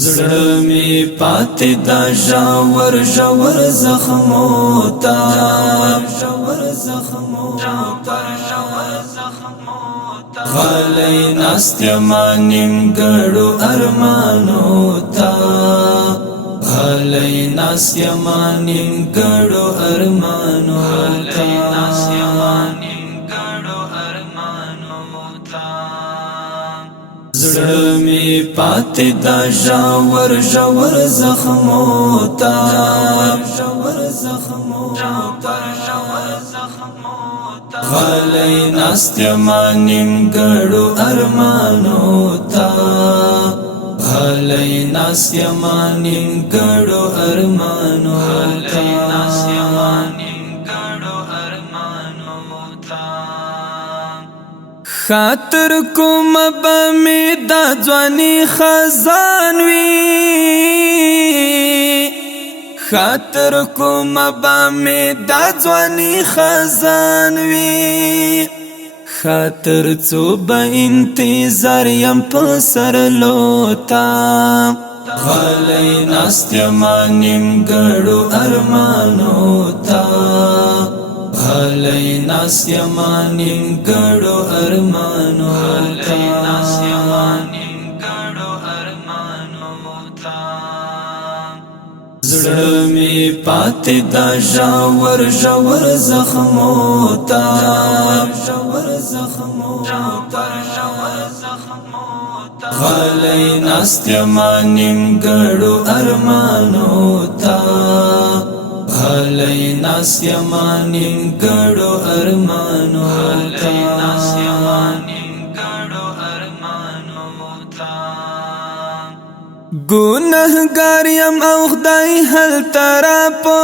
زړه می پاتې دا ژور ژور زخمو تا غلی ناست یما نیمګړو ارمانو تا غلی ناست یما نیمګړو ارمانو تا زړه می پاتې دا ژور ژور زخمو تا غلی ناست یما نیمګړو ارمانو تا غلی ناست یما نیمګړو ارمانو تا خاطر کوم بمی دا ځواني خزان وی خاطر کوم بمی دا ځواني خزان وی خاطر څو به انتظار یم په سرلو تا غلی ناست یما نیمګړو ارمانو تا غلی ناست یما نیمګړو ارمانو تا زړه می پاتې دا ژور ژور زخمو تا غلی ناست یما نیمګړو ارمانو تا غلی ناست یما نیمګړو ارمانو تا ګناهګار یم او خدای هل ترا په